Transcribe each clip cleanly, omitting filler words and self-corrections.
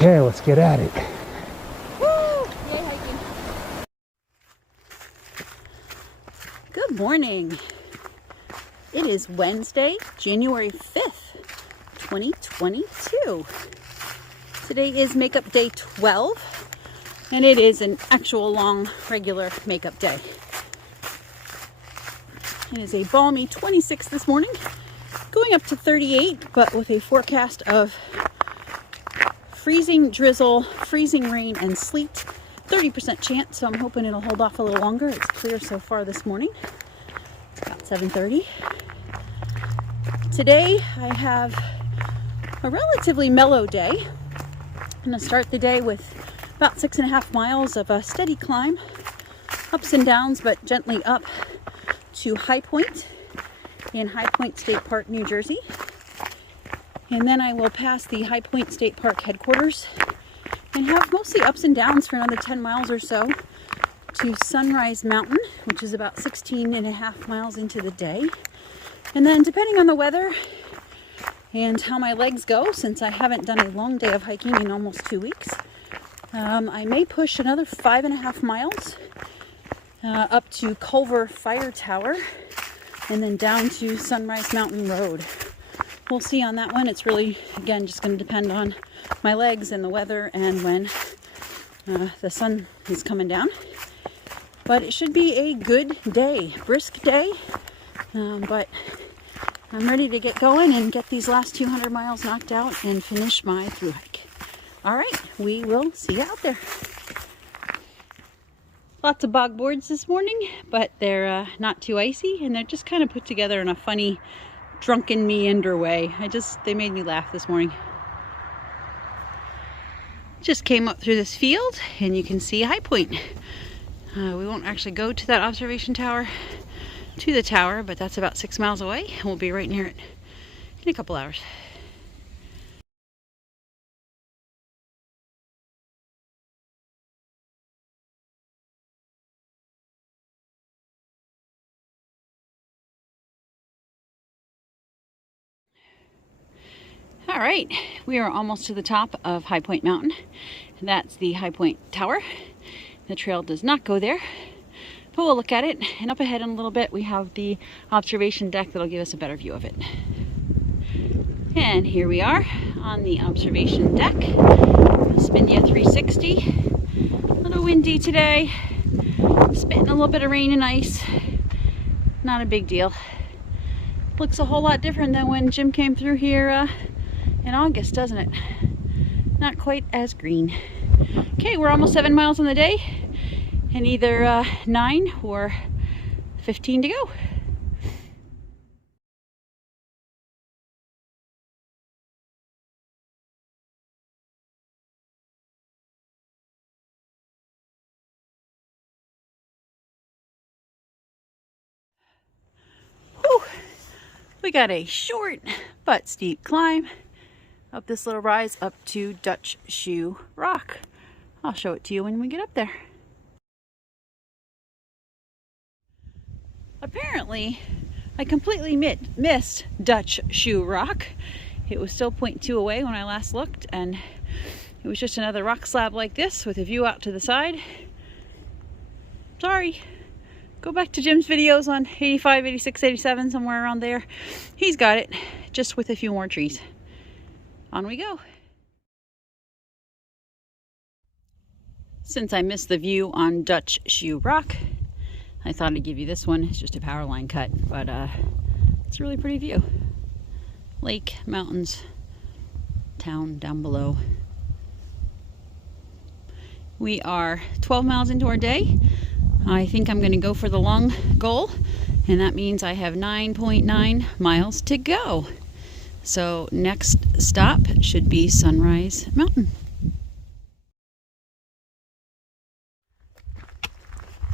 Okay, let's get at it. Woo! Yay, hiking. Good morning. It is Wednesday, January 5th, 2022. Today is makeup day 12, and it is an actual long, regular makeup day. It is a balmy 26 this morning, going up to 38, but with a forecast of freezing drizzle, freezing rain, and sleet. 30% chance, so I'm hoping it'll hold off a little longer. It's clear so far this morning. It's about 7:30. Today I have a relatively mellow day. I'm going to start the day with about 6.5 miles of a steady climb, ups and downs, but gently up to High Point in High Point State Park, New Jersey. And then I will pass the High Point State Park headquarters and have mostly ups and downs for another 10 miles or so to Sunrise Mountain, which is about 16.5 miles into the day. And then depending on the weather and how my legs go, since I haven't done a long day of hiking in almost 2 weeks, I may push another 5.5 miles up to Culver Fire Tower and then down to Sunrise Mountain Road. We'll see on that one. It's really, again, just going to depend on my legs and the weather and when the sun is coming down. But it should be a good day, brisk day. But I'm ready to get going and get these last 200 miles knocked out and finish my through hike. All right, we will see you out there. Lots of bog boards this morning, but they're not too icy, and they're just kind of put together in a funny drunken meander way. They made me laugh this morning. Just came up through this field and you can see High Point. We won't actually go to that observation tower, to the tower, but that's about 6 miles away, and we'll be right near it in a couple hours. All right, we are almost to the top of High Point Mountain. That's the High Point Tower. The trail does not go there, but we'll look at it. And up ahead in a little bit, we have the observation deck that'll give us a better view of it. And here we are on the observation deck. Spindia 360. A little windy today. Spitting a little bit of rain and ice. Not a big deal. Looks a whole lot different than when Jim came through here in August, doesn't it? Not quite as green. Okay, we're almost 7 miles on the day, and either 9 or 15 to go. Whew. We got a short but steep climb up this little rise up to Dutch Shoe Rock. I'll show it to you when we get up there. Apparently, I completely missed Dutch Shoe Rock. It was still 0.2 away when I last looked, and it was just another rock slab like this with a view out to the side. Sorry. Go back to Jim's videos on 85, 86, 87, somewhere around there. He's got it, just with a few more trees. On we go. Since I missed the view on Dutch Shoe Rock, I thought I'd give you this one. It's just a power line cut, but it's a really pretty view. Lake, mountains, town down below. We are 12 miles into our day. I think I'm going to go for the long goal, and that means I have 9.9 miles to go. So next stop should be Sunrise Mountain.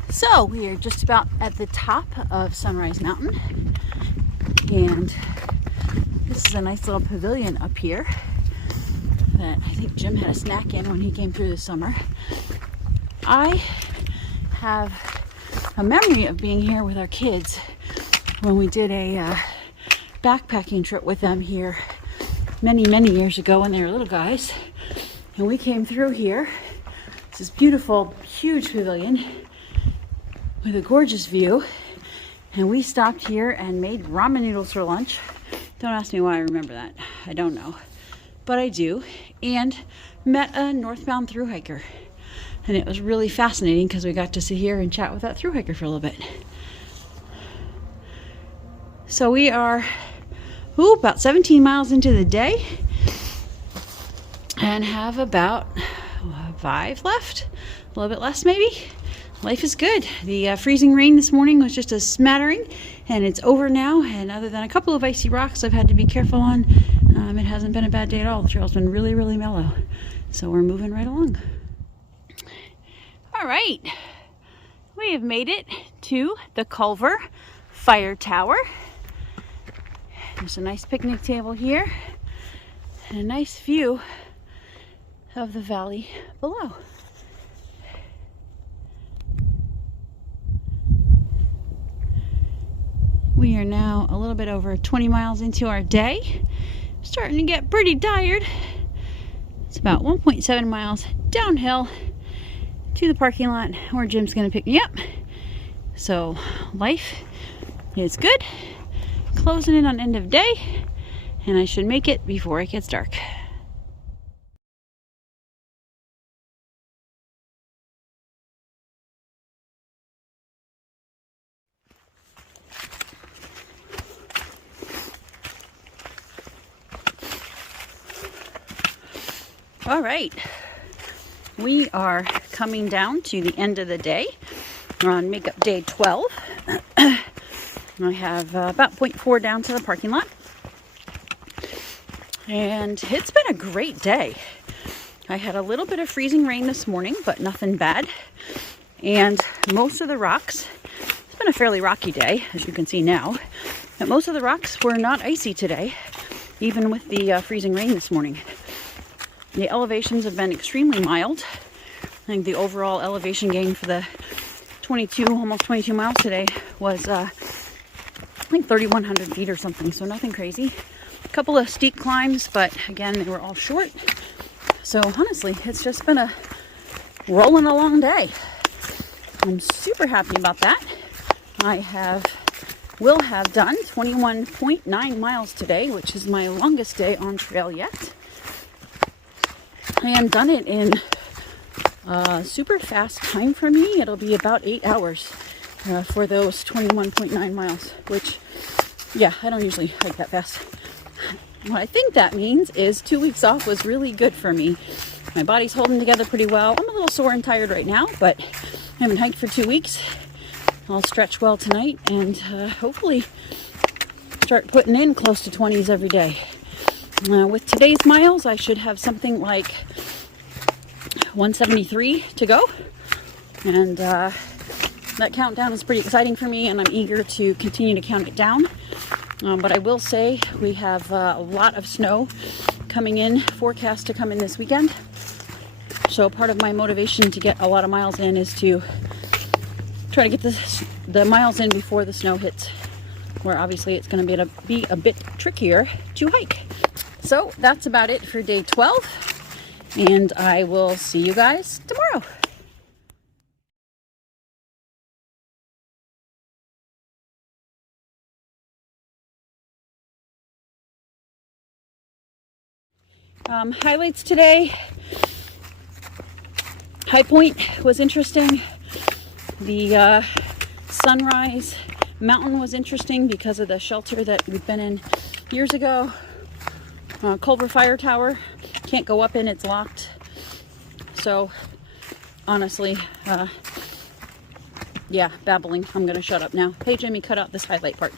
So we are just about at the top of Sunrise Mountain, and this is a nice little pavilion up here that I think Jim had a snack in when he came through this summer. I have a memory of being here with our kids when we did a backpacking trip with them here many years ago when they were little guys. And we came through here. It's this beautiful, huge pavilion with a gorgeous view. And we stopped here and made ramen noodles for lunch. Don't ask me why I remember that. I don't know. But I do. And met a northbound thru-hiker. And it was really fascinating because we got to sit here and chat with that thru-hiker for a little bit. So we are about 17 miles into the day and have about 5 left. A little bit less maybe. Life is good. The freezing rain this morning was just a smattering, and it's over now. And other than a couple of icy rocks I've had to be careful on, it hasn't been a bad day at all. The trail's been really, really mellow. So we're moving right along. All right. We have made it to the Culver Fire Tower. There's a nice picnic table here and a nice view of the valley below. We are now a little bit over 20 miles into our day. Starting to get pretty tired. It's about 1.7 miles downhill to the parking lot where Jim's gonna pick me up. So life is good. Closing in on end of day, and I should make it before it gets dark. All right, we are coming down to the end of the day. We're on makeup day 12. I have about 0.4 down to the parking lot. And it's been a great day. I had a little bit of freezing rain this morning, but nothing bad. And most of the rocks, it's been a fairly rocky day, as you can see now. But most of the rocks were not icy today, even with the freezing rain this morning. The elevations have been extremely mild. I think the overall elevation gain for the almost 22 miles today was I think 3,100 feet or something, so nothing crazy. A couple of steep climbs, but again, they were all short. So honestly, it's just been a rolling along day. I'm super happy about that. I will have done 21.9 miles today, which is my longest day on trail yet. And done it in a super fast time for me. It'll be about 8 hours for those 21.9 miles, which, yeah, I don't usually hike that fast. What I think that means is 2 weeks off was really good for me. My body's holding together pretty well. I'm a little sore and tired right now, but I haven't hiked for 2 weeks. I'll stretch well tonight and hopefully start putting in close to 20s every day. With today's miles, I should have something like 173 to go. And that countdown is pretty exciting for me, and I'm eager to continue to count it down. But I will say we have a lot of snow coming in, forecast to come in this weekend. So part of my motivation to get a lot of miles in is to try to get the miles in before the snow hits, where obviously it's going to be a bit trickier to hike. So that's about it for day 12, and I will see you guys tomorrow. Highlights today. High Point was interesting. The Sunrise Mountain was interesting because of the shelter that we've been in years ago. Culver Fire Tower, can't go up in, it's locked. So honestly, yeah, babbling. I'm gonna shut up now. Hey Jamie, cut out this highlight part.